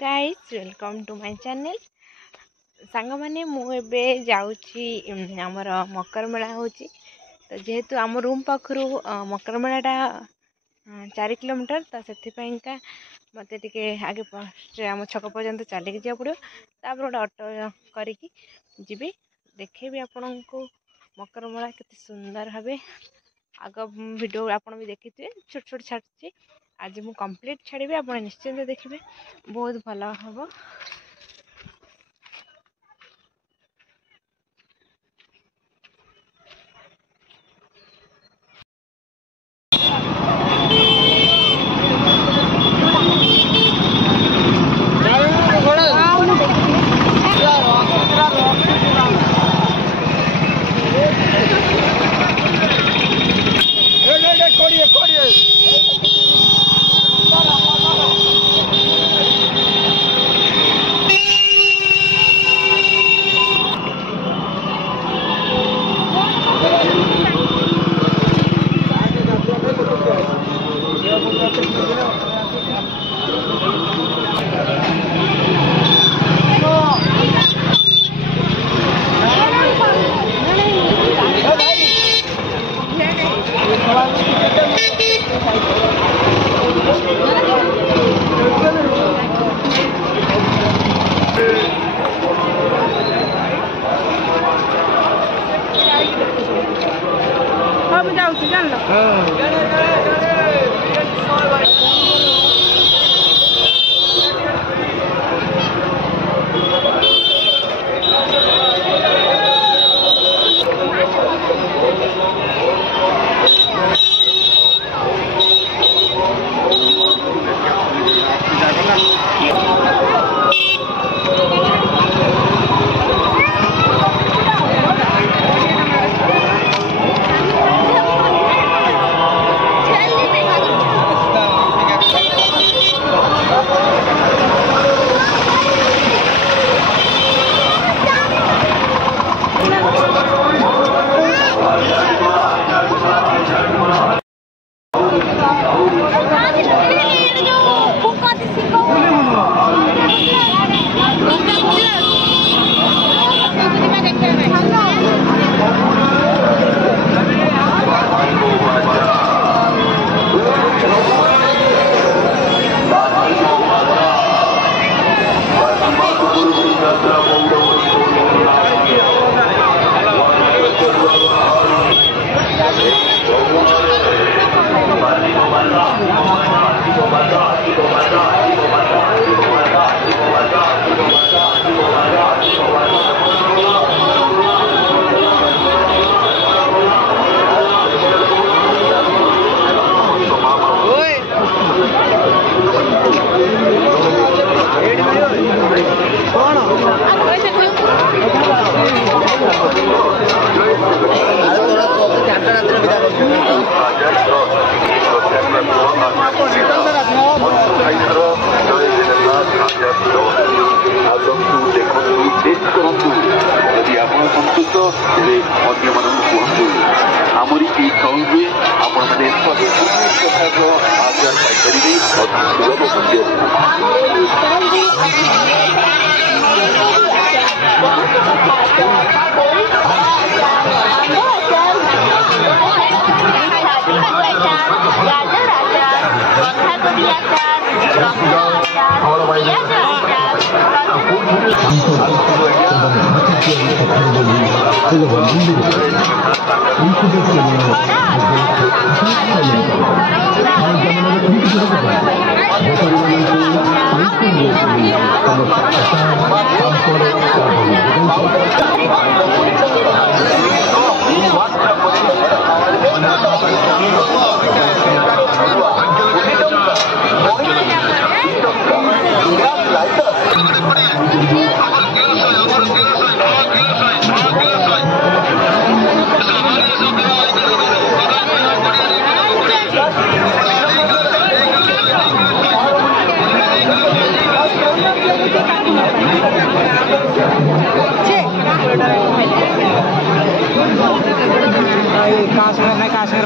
Guys welcome to my channel सांग माने मुझे जाऊँगी आमर मकर मेला हो तो जेहेतु आम रूम पाखु मकर मेलाटा 4 किलोमीटर तो से मत आगे फर्स्ट आम छक पर्यंत चलिक जा पड़ो तापर गोटे ऑटो करी जी देखेबी आपण को मकर मेला केते सुंदर भावे आग वीडियो आपन भी देखिए छोट छोट छाड़ी आज मु कंप्लीट छाड़ी आप निश्चिंत देखिए बहुत भल हम।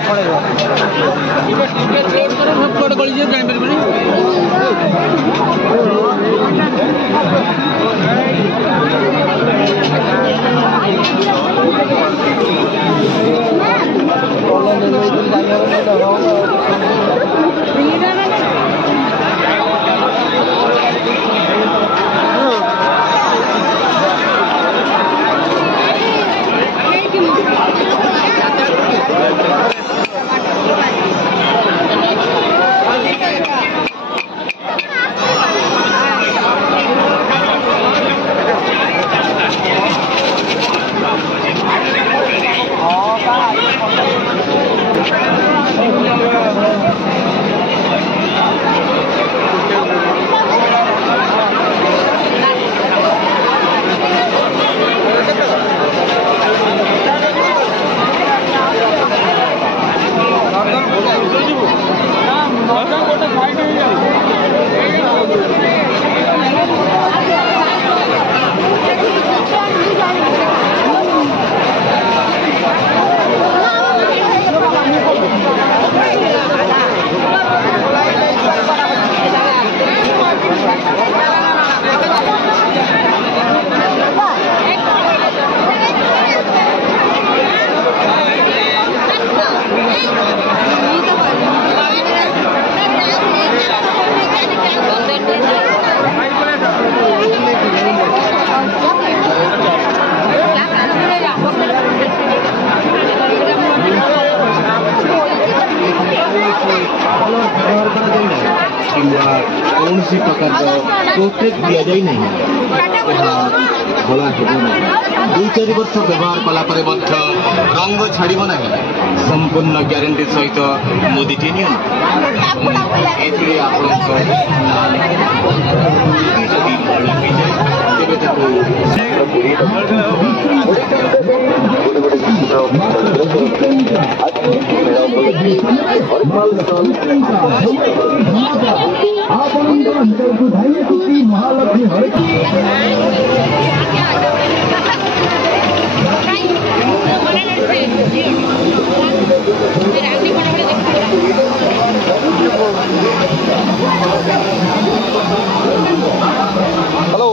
पड़ेगा कौन सी प्रकार पोर्ट्रेट दि जाए नहीं भला हेब ना 2-4 वर्ष व्यवहार कलापर रंग छाड़ ना संपूर्ण ग्यारंटी सहित मोदी नियन हेलो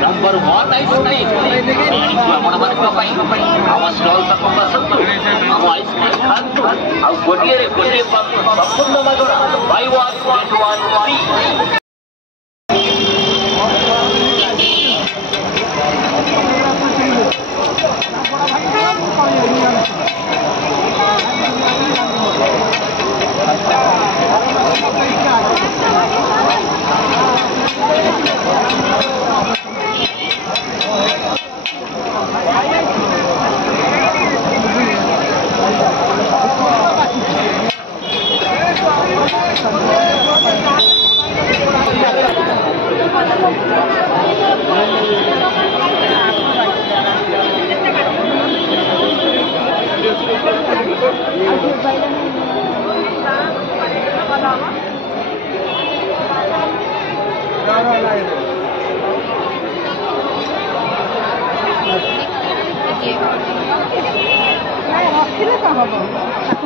नंबर 1 आइसक्रीम आम स्टल आम आइसक्रीम खातु गोटे गोटे संपूर्ण मागणा बाय 1 गेट 1 फ्री।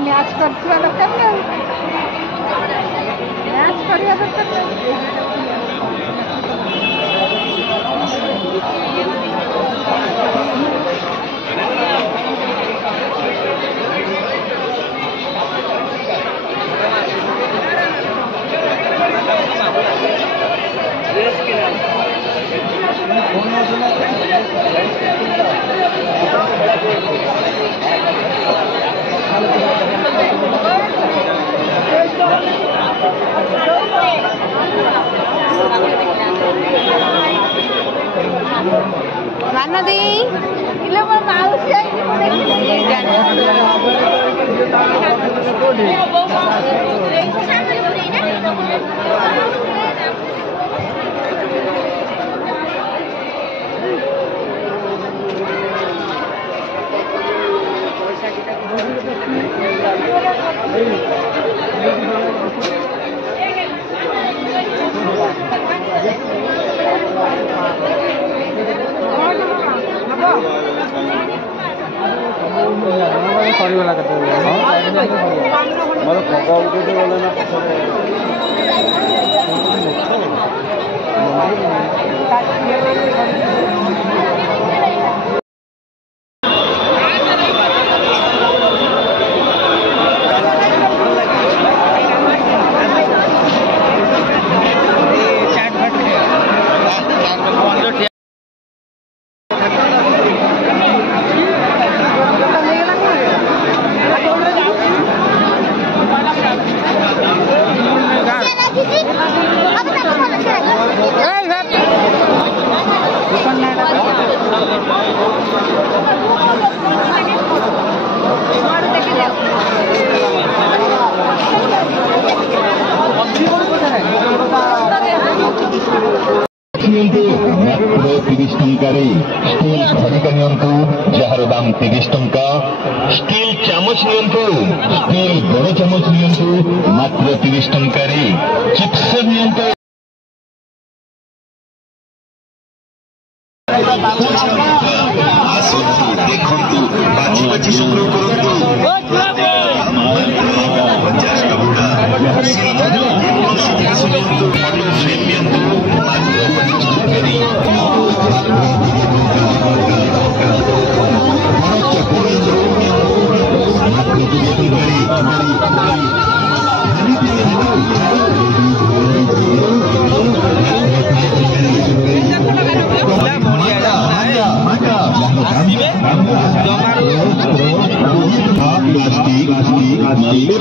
मैच करथिबा दरकार ना मैच करिया दरकार ମାନଦୀ ଇଲୋ ମୋ ମାଉସୀ ଆଇଛି ମୁଁ ସରିଗଲା କେତେବେଳେ ମୋର ପକା ଉଠେଇତେ ଗଲେ ନା तीस टंकारे स्टील खड़िका नियंतु जार दाम 30 टंका स्टील चामच नियंतु स्टील बड़ चामच नियंतु मात्र 30 टंकारे चिप्स नियंतु आसंतु देखंतु बाजी बाजी संग्रह करंतु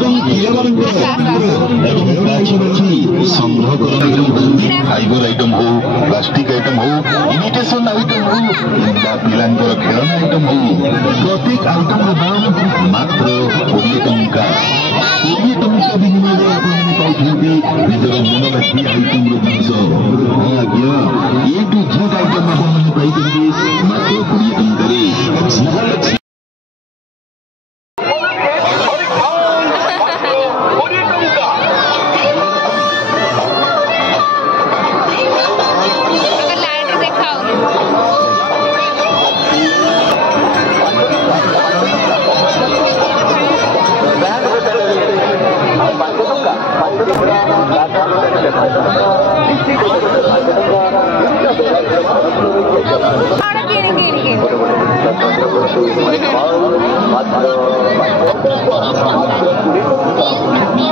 50 टंका संग्रह फाइबर आइटम हो प्लास्टिक आइटम हो इमिटेशन आइटम हो पिलांकर खेलना आइटम हो प्रत्येक आइटम दाम मात्र 20 टंका 20 टंका विनिमय पाई निजर मन लगी आइटम जिस आज्ञा ए टू जेड आइटम आप पाई मात्र 20 टंका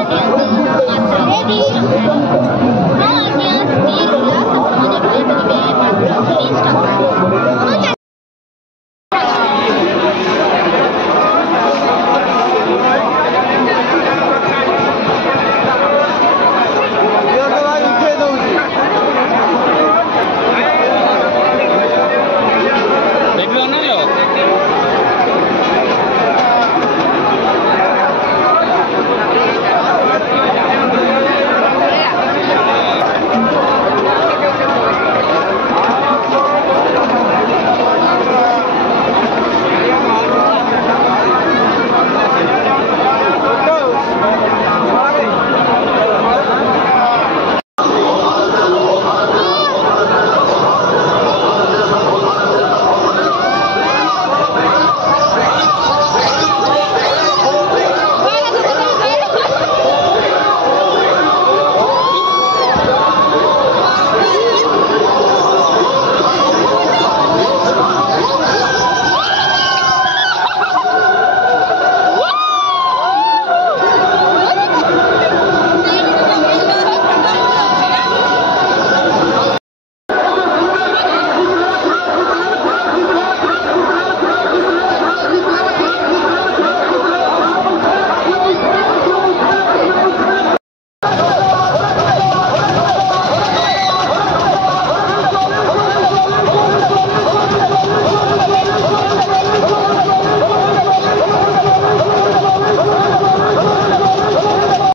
Gini.